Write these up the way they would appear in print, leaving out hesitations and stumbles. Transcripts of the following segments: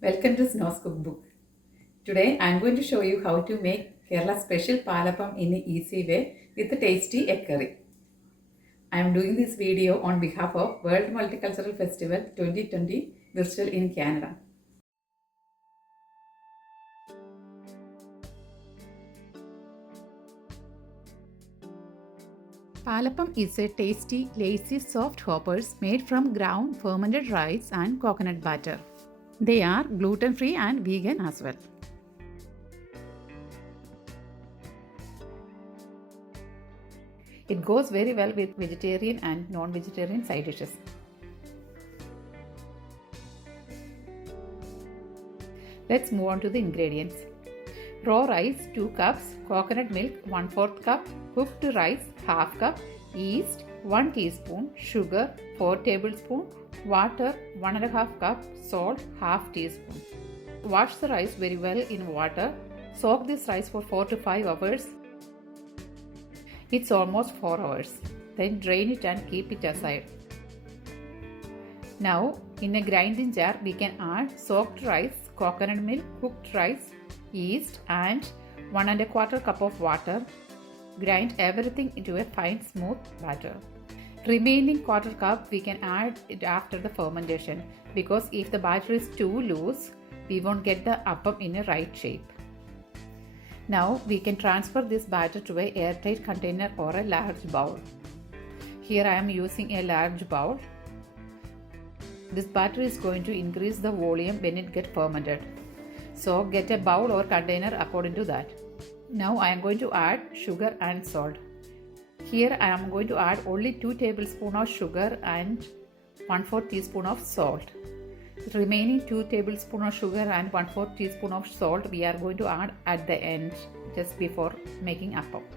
Welcome to Snow's Cookbook. Today I am going to show you how to make Kerala special palapam in an easy way with a tasty egg curry. I am doing this video on behalf of World Multicultural Festival 2020 virtual in Canada. Palapam is a tasty, lacy, soft hoppers made from ground fermented rice and coconut batter. They are gluten-free and vegan as well. It goes very well with vegetarian and non-vegetarian side dishes. Let's move on to the ingredients. Raw rice 2 cups, coconut milk 1/4 cup, cooked rice half cup, yeast 1 teaspoon, sugar 4 tablespoons, water 1.5 cup, salt half teaspoon. Wash the rice very well in water. Soak this rice for 4 to 5 hours. It's almost 4 hours. Then drain it and keep it aside. Now in a grinding jar we can add soaked rice, coconut milk, cooked rice, yeast and 1 1/4 cup of water. Grind everything into a fine smooth batter. Remaining 1/4 cup we can add it after the fermentation because if the batter is too loose we won't get the appam in a right shape. Now we can transfer this batter to an airtight container or a large bowl. Here I am using a large bowl. This batter is going to increase the volume when it gets fermented. So get a bowl or container according to that. Now I am going to add sugar and salt. Here I am going to add only 2 tablespoons of sugar and 1/4 teaspoon of salt. The remaining 2 tablespoons of sugar and 1/4 teaspoon of salt we are going to add at the end just before making appam.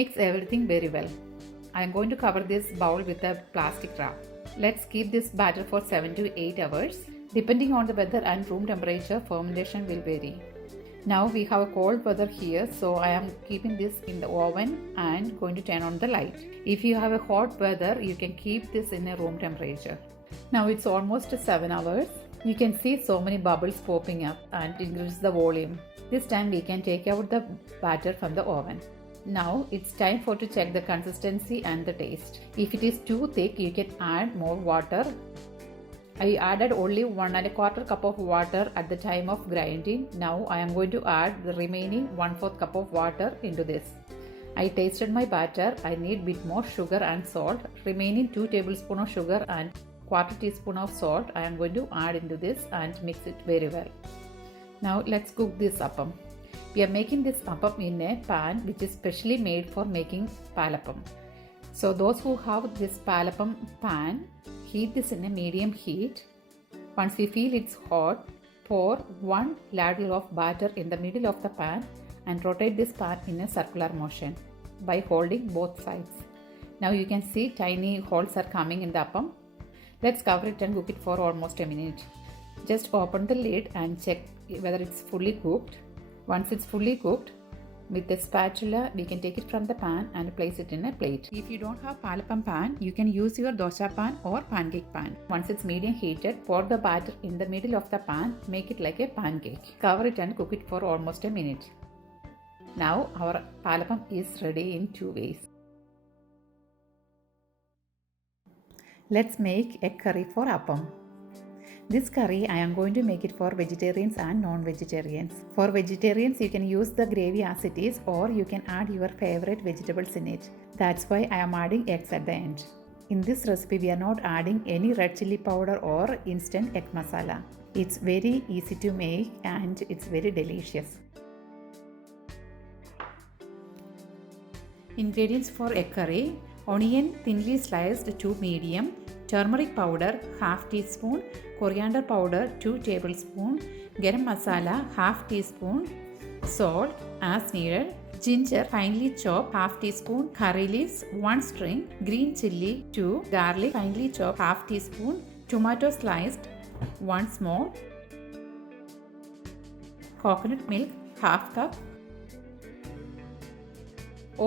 Mix everything very well. I am going to cover this bowl with a plastic wrap. Let's keep this batter for 7 to 8 hours. Depending on the weather and room temperature, fermentation will vary. Now we have a cold weather here, so I am keeping this in the oven and going to turn on the light. If you have a hot weather, you can keep this in a room temperature. Now it's almost 7 hours. You can see so many bubbles popping up and increase the volume. This time we can take out the batter from the oven. Now it's time to check the consistency and the taste. If it is too thick, you can add more water. I added only 1 1/4 cup of water at the time of grinding. Now I am going to add the remaining 1/4 cup of water into this. I tasted my batter. I need bit more sugar and salt. Remaining 2 tablespoons of sugar and 1/4 teaspoon of salt I am going to add into this and mix it very well. Now let's cook this appam. We are making this appam in a pan which is specially made for making palapam. So those who have this palapam pan, heat this in a medium heat. Once you feel it's hot, pour 1 ladle of batter in the middle of the pan and rotate this pan in a circular motion by holding both sides. Now you can see tiny holes are coming in the appam. Let's cover it and cook it for almost a minute. Just open the lid and check whether it's fully cooked. Once it's fully cooked, with a spatula, we can take it from the pan and place it in a plate. If you don't have palapam pan, you can use your dosa pan or pancake pan. Once it's medium heated, pour the batter in the middle of the pan, make it like a pancake. Cover it and cook it for almost a minute. Now our palapam is ready in 2 ways. Let's make egg curry for appam. This curry I am going to make it for vegetarians and non-vegetarians. For vegetarians you can use the gravy as it is or you can add your favorite vegetables in it. That's why I am adding eggs at the end. In this recipe we are not adding any red chili powder or instant egg masala. It's very easy to make and it's very delicious. Ingredients for egg curry: onion thinly sliced to medium, turmeric powder half teaspoon, coriander powder 2 tablespoons, garam masala half teaspoon, salt as needed, ginger finely chopped half teaspoon, curry leaves 1 string, green chilli 2, garlic finely chopped half teaspoon, tomato sliced 1 small, coconut milk half cup,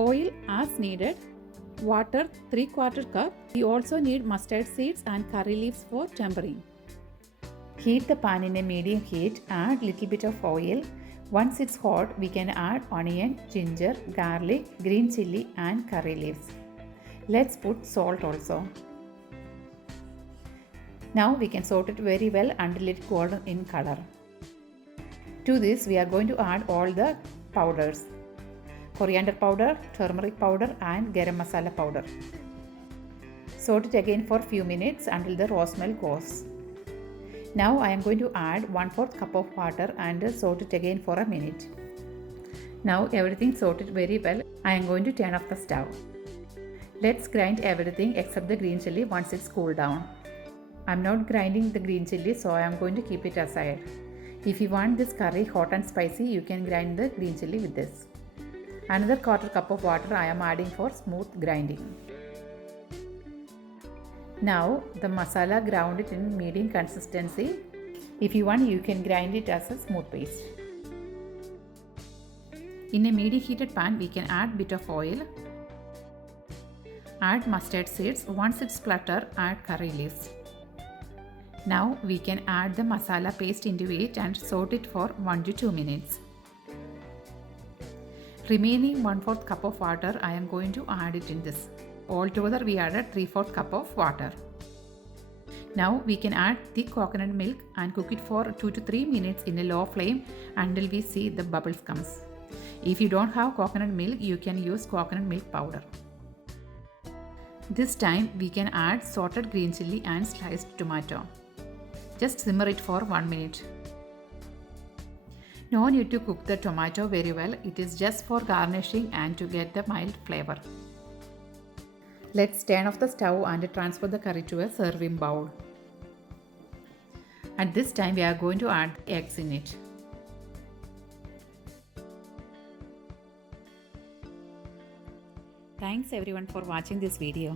oil as needed, water 3/4 cup. We also need mustard seeds and curry leaves for tempering. Heat the pan in a medium heat, add little bit of oil. Once it's hot, we can add onion, ginger, garlic, green chilli and curry leaves. Let's put salt also. Now we can saute it very well until it's golden in color. To this we are going to add all the powders. Coriander powder, turmeric powder and garam masala powder. Saute it again for few minutes until the raw smell goes. Now I am going to add 1/4 cup of water and saute it again for a minute. Now everything sauteed very well. I am going to turn off the stove. Let's grind everything except the green chilli once it's cooled down. I am not grinding the green chilli, so I am going to keep it aside. If you want this curry hot and spicy, you can grind the green chilli with this. Another 1/4 cup of water I am adding for smooth grinding. Now the masala, ground it in medium consistency. If you want, you can grind it as a smooth paste. In a medium heated pan, we can add bit of oil. Add mustard seeds. Once it splutter, add curry leaves. Now we can add the masala paste into it and saute it for 1 to 2 minutes. Remaining 1/4 cup of water, I am going to add it in this. Altogether we added 3/4 cup of water. Now we can add thick coconut milk and cook it for 2 to 3 minutes in a low flame until we see the bubbles comes. If you don't have coconut milk, you can use coconut milk powder. This time we can add salted green chilli and sliced tomato. Just simmer it for 1 minute. No need to cook the tomato very well, it is just for garnishing and to get the mild flavor. Let's turn off the stove and transfer the curry to a serving bowl. At this time we are going to add eggs in it. Thanks everyone for watching this video.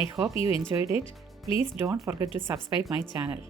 I hope you enjoyed it. Please don't forget to subscribe my channel.